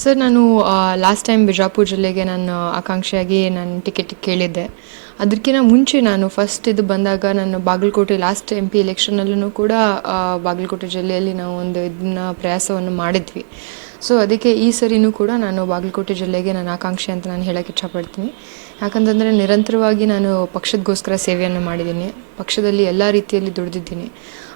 Sir ನಾನು last time Bijapur ಜಿಲ್ಲೆಗೆ ನಾನು ಆಕಾಂಕ್ಷಿಯಾಗಿ ನಾನು ಟಿಕೆಟ್ ಕೇಳಿದ್ದೆ. ಅದಕ್ಕಿಂತ ಮುಂಚೆ ನಾನು ಫಸ್ಟ್ ಇದು ಬಂದಾಗ ನಾನು ಬಾಗಲಕೋಟೆ ಲಾಸ್ಟ್ ಎಂ ಪಿ ಎಲೆಕ್ಷನಲ್ಲೂ ಕೂಡ ಬಾಗಲಕೋಟೆ ಜಿಲ್ಲೆಯಲ್ಲಿ ನಾವು ಒಂದು ಇದನ್ನ ಪ್ರಯಾಸವನ್ನು ಮಾಡಿದ್ವಿ. ಸೊ ಅದಕ್ಕೆ ಈ ಸರಿನೂ ಕೂಡ ನಾನು ಬಾಗಲಕೋಟೆ ಜಿಲ್ಲೆಗೆ ನನ್ನ ಆಕಾಂಕ್ಷೆ ಅಂತ ನಾನು ಹೇಳಕ್ಕೆ ಇಷ್ಟಪಡ್ತೀನಿ. ಯಾಕಂತಂದರೆ ನಿರಂತರವಾಗಿ ನಾನು ಪಕ್ಷದಗೋಸ್ಕರ ಸೇವೆಯನ್ನು ಮಾಡಿದ್ದೀನಿ. ಪಕ್ಷದಲ್ಲಿ ಎಲ್ಲ ರೀತಿಯಲ್ಲಿ ದುಡಿದಿದ್ದೀನಿ.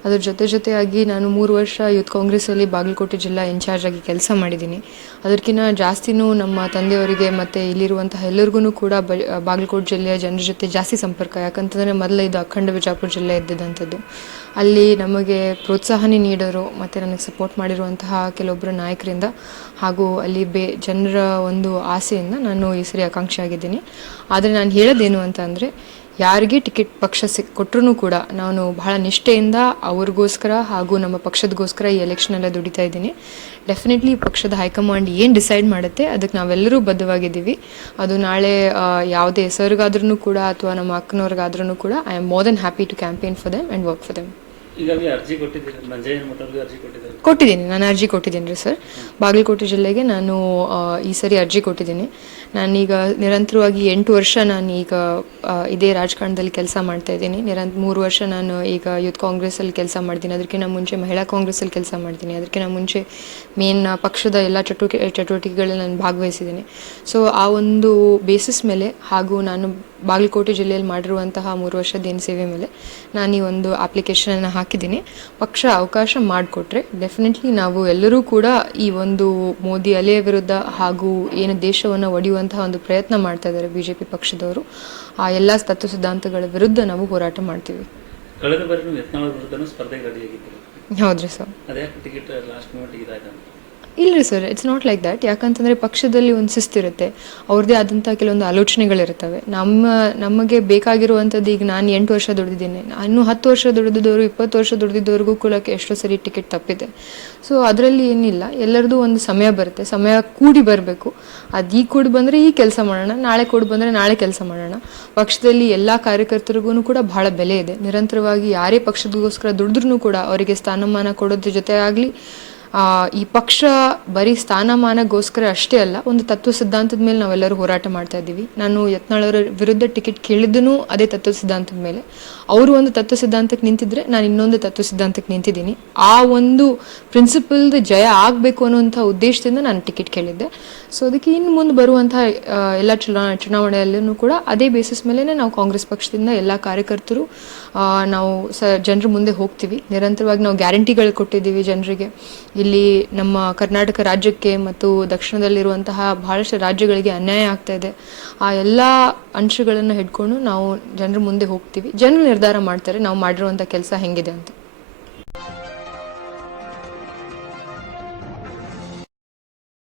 ಅದ್ರ ಜೊತೆ ಜೊತೆಯಾಗಿ ನಾನು ಮೂರು ವರ್ಷ ಯೂತ್ ಕಾಂಗ್ರೆಸ್ಸಲ್ಲಿ ಬಾಗಲಕೋಟೆ ಜಿಲ್ಲಾ ಇನ್ಚಾರ್ಜ್ ಆಗಿ ಕೆಲಸ ಮಾಡಿದ್ದೀನಿ. ಅದಕ್ಕಿಂತ ಜಾಸ್ತಿನೂ ನಮ್ಮ ತಂದೆಯವರಿಗೆ ಮತ್ತು ಇಲ್ಲಿರುವಂತಹ ಎಲ್ಲರಿಗೂ ಕೂಡ ಬ, ಬಾಗಲಕೋಟೆ ಜಿಲ್ಲೆಯ ಜನರ ಜೊತೆ ಜಾಸ್ತಿ ಸಂಪರ್ಕ. ಯಾಕಂತಂದರೆ ಮೊದಲ ಇದು ಅಖಂಡ ಬಿಜಾಪುರ ಜಿಲ್ಲೆ ಇದ್ದಿದ್ದಂಥದ್ದು. ಅಲ್ಲಿ ನಮಗೆ ಪ್ರೋತ್ಸಾಹನೆ ನೀಡೋರು ಮತ್ತು ನನಗೆ ಸಪೋರ್ಟ್ ಮಾಡಿರುವಂತಹ ಕೆಲವೊಬ್ಬರು ನಾಯಕರಿಂದ ಹಾಗೂ ಅಲ್ಲಿ ಬೇ ಜನರ ಒಂದು ಆಸೆಯಿಂದ ನಾನು ಈ ಸರಿ ಆಕಾಂಕ್ಷಿ ಆಗಿದ್ದೀನಿ. ಆದರೆ ನಾನು ಹೇಳೋದೇನು ಅಂತ ಅಂದರೆ, ಯಾರಿಗೆ ಟಿಕೆಟ್ ಪಕ್ಷ ಸಿಕ್ ಕೊಟ್ಟರೂ ಕೂಡ ನಾನು ಬಹಳ ನಿಷ್ಠೆಯಿಂದ ಅವ್ರಿಗೋಸ್ಕರ ಹಾಗೂ ನಮ್ಮ ಪಕ್ಷದಗೋಸ್ಕರ ಈ ಎಲೆಕ್ಷನೆಲ್ಲ ದುಡಿತಾ ಇದ್ದೀನಿ. ಡೆಫಿನೆಟ್ಲಿ ಪಕ್ಷದ ಹೈಕಮಾಂಡ್ ಏನು ಡಿಸೈಡ್ ಮಾಡುತ್ತೆ ಅದಕ್ಕೆ ನಾವೆಲ್ಲರೂ ಬದ್ಧವಾಗಿದ್ದೀವಿ. ಅದು ನಾಳೆ ಯಾವುದೇ ಹೆಸರಿಗಾದ್ರೂ ಕೂಡ ಅಥವಾ ನಮ್ಮ ಅಕ್ಕನವ್ರಿಗಾದ್ರೂ ಕೂಡ I am more than happy to campaign for them and work for them ಕೊಟ್ಟಿದ್ದೀನಿ, ನಾನು ಅರ್ಜಿ ಕೊಟ್ಟಿದ್ದೀನಿ ರೀ ಸರ್. ಬಾಗಲಕೋಟೆ ಜಿಲ್ಲೆಗೆ ನಾನು ಈ ಸರಿ ಅರ್ಜಿ ಕೊಟ್ಟಿದ್ದೀನಿ. ನಾನೀಗ ನಿರಂತರವಾಗಿ ಎಂಟು ವರ್ಷ ನಾನು ಈಗ ಇದೇ ರಾಜಕಾರಣದಲ್ಲಿ ಕೆಲಸ ಮಾಡ್ತಾ ಇದ್ದೀನಿ. ನಿರಂತರ ಮೂರು ವರ್ಷ ನಾನು ಈಗ ಯೂತ್ ಕಾಂಗ್ರೆಸ್ಸಲ್ಲಿ ಕೆಲಸ ಮಾಡ್ತೀನಿ. ಅದಕ್ಕಿಂತ ಮುಂಚೆ ಮಹಿಳಾ ಕಾಂಗ್ರೆಸ್ಸಲ್ಲಿ ಕೆಲಸ ಮಾಡ್ತೀನಿ. ಅದಕ್ಕಿಂತ ಮುಂಚೆ ಮೇನ್ ಪಕ್ಷದ ಎಲ್ಲ ಚಟುವಟಿಕೆ, ಚಟುವಟಿಕೆಗಳಲ್ಲಿ ನಾನು ಭಾಗವಹಿಸಿದ್ದೀನಿ. ಸೊ ಆ ಒಂದು ಬೇಸಿಸ್ ಮೇಲೆ ಹಾಗೂ ನಾನು ಬಾಗಲಕೋಟೆ ಜಿಲ್ಲೆಯಲ್ಲಿ ಮಾಡಿರುವಂತಹ ಮೂರು ವರ್ಷದ ಏನು ಸೇವೆ ಮೇಲೆ ನಾನು ಈ ಒಂದು ಅಪ್ಲಿಕೇಶನನ್ನು ಹಾಕಿದ್ದೀನಿ. ಪಕ್ಷ ಅವಕಾಶ ಮಾಡಿಕೊಟ್ರೆ ಡೆಫಿನೆಟ್ಲಿ ನಾವು ಎಲ್ಲರೂ ಕೂಡ ಈ ಒಂದು ಮೋದಿ ಅಲೆಯ ವಿರುದ್ಧ ಹಾಗೂ ಏನು ದೇಶವನ್ನು ಒಡೆಯುವಂತಹ ಒಂದು ಪ್ರಯತ್ನ ಮಾಡ್ತಾ ಇದ್ದಾರೆ ಬಿ ಜೆ ಪಿ ಪಕ್ಷದವರು. ಆ ಎಲ್ಲ ತತ್ವ ಸಿದ್ಧಾಂತಗಳ ವಿರುದ್ಧ ನಾವು ಹೋರಾಟ ಮಾಡ್ತೀವಿ. ಕಳೆದ ಬಾರಿ ಸ್ಪರ್ಧೆಗೆ ಹೌದ್ರಿ ಸರ್. ಟಿಕೆಟ್ ಲಾಸ್ಟ್ ಮೂಮೆಂಟ್ ರೀ sir it's not like that ಯಾಕಂತಂದರೆ ಪಕ್ಷದಲ್ಲಿ ಒಂದು ಶಿಸ್ತಿರುತ್ತೆ ಅವ್ರದ್ದೇ ಆದಂಥ ಕೆಲವೊಂದು ಆಲೋಚನೆಗಳಿರ್ತವೆ. ನಮ್ಮ, ನಮಗೆ ಬೇಕಾಗಿರುವಂಥದ್ದು ಈಗ ನಾನು ಎಂಟು ವರ್ಷ ದುಡಿದಿದ್ದೀನಿ. ನಾನು ಹತ್ತು ವರ್ಷ ದುಡಿದಿದ್ದವರು, ಇಪ್ಪತ್ತು ವರ್ಷ ದುಡಿದಿದ್ದವ್ರಿಗೂ ಕೂಡಕ್ಕೆ ಎಷ್ಟೋ ಸರಿ ಟಿಕೆಟ್ ತಪ್ಪಿದೆ. ಸೊ ಅದರಲ್ಲಿ ಏನಿಲ್ಲ. ಎಲ್ಲರದ್ದು ಒಂದು ಸಮಯ ಬರುತ್ತೆ. ಸಮಯ ಕೂಡಿ ಬರಬೇಕು. ಅದು ಈಗ ಕೂಡಿ ಬಂದರೆ ಈ ಕೆಲಸ ಮಾಡೋಣ, ನಾಳೆ ಕೂಡಿ ಬಂದರೆ ನಾಳೆ ಕೆಲಸ ಮಾಡೋಣ. ಪಕ್ಷದಲ್ಲಿ ಎಲ್ಲ ಕಾರ್ಯಕರ್ತರಿಗೂ ಕೂಡ ಬಹಳ ಬೆಲೆ ಇದೆ. ನಿರಂತರವಾಗಿ ಯಾರೇ ಪಕ್ಷದಗೋಸ್ಕರ ದುಡಿದ್ರೂ ಕೂಡ ಅವರಿಗೆ ಸ್ಥಾನಮಾನ ಕೊಡೋದ್ರ ಜೊತೆ ಆಗಲಿ ಈ ಪಕ್ಷ ಬರೀ ಸ್ಥಾನಮಾನಗೋಸ್ಕರ ಅಷ್ಟೇ ಅಲ್ಲ, ಒಂದು ತತ್ವ ಸಿದ್ಧಾಂತದ ಮೇಲೆ ನಾವೆಲ್ಲರೂ ಹೋರಾಟ ಮಾಡ್ತಾ ಇದ್ದೀವಿ. ನಾನು ಯತ್ನಾಳವರ ವಿರುದ್ಧ ಟಿಕೆಟ್ ಕೇಳಿದ್ದೂ ಅದೇ ತತ್ವ ಸಿದ್ಧಾಂತದ ಮೇಲೆ. ಅವರು ಒಂದು ತತ್ವ ಸಿದ್ಧಾಂತಕ್ಕೆ ನಿಂತಿದ್ರೆ ನಾನು ಇನ್ನೊಂದು ತತ್ವ ಸಿದ್ಧಾಂತಕ್ಕೆ ನಿಂತಿದ್ದೀನಿ. ಆ ಒಂದು ಪ್ರಿನ್ಸಿಪಲ್ದು ಜಯ ಆಗಬೇಕು ಅನ್ನುವಂಥ ಉದ್ದೇಶದಿಂದ ನಾನು ಟಿಕೆಟ್ ಕೇಳಿದ್ದೆ. ಸೊ ಅದಕ್ಕೆ ಇನ್ನು ಮುಂದೆ ಬರುವಂತಹ ಎಲ್ಲ ಚುನಾ, ಚುನಾವಣೆಯಲ್ಲೂ ಕೂಡ ಅದೇ ಬೇಸಿಸ್ ಮೇಲೆ ನಾವು ಕಾಂಗ್ರೆಸ್ ಪಕ್ಷದಿಂದ ಎಲ್ಲ ಕಾರ್ಯಕರ್ತರು ನಾವು ಸ, ಜನರ ಮುಂದೆ ಹೋಗ್ತೀವಿ. ನಿರಂತರವಾಗಿ ನಾವು ಗ್ಯಾರಂಟಿಗಳು ಕೊಟ್ಟಿದ್ದೀವಿ ಜನರಿಗೆ. ಇಲ್ಲಿ ನಮ್ಮ ಕರ್ನಾಟಕ ರಾಜ್ಯಕ್ಕೆ ಮತ್ತು ದಕ್ಷಿಣದಲ್ಲಿರುವಂತಹ ಬಹಳಷ್ಟು ರಾಜ್ಯಗಳಿಗೆ ಅನ್ಯಾಯ ಆಗ್ತಾ ಇದೆ. ಆ ಎಲ್ಲ ಅಂಶಗಳನ್ನು ಹಿಡ್ಕೊಂಡು ನಾವು ಜನರ ಮುಂದೆ ಹೋಗ್ತೀವಿ. ಜನರು ನಿರ್ಧಾರ ಮಾಡ್ತಾರೆ, ನಾವು ಮಾಡಿರುವಂಥ ಕೆಲಸ ಹೆಂಗಿದೆ ಅಂತ.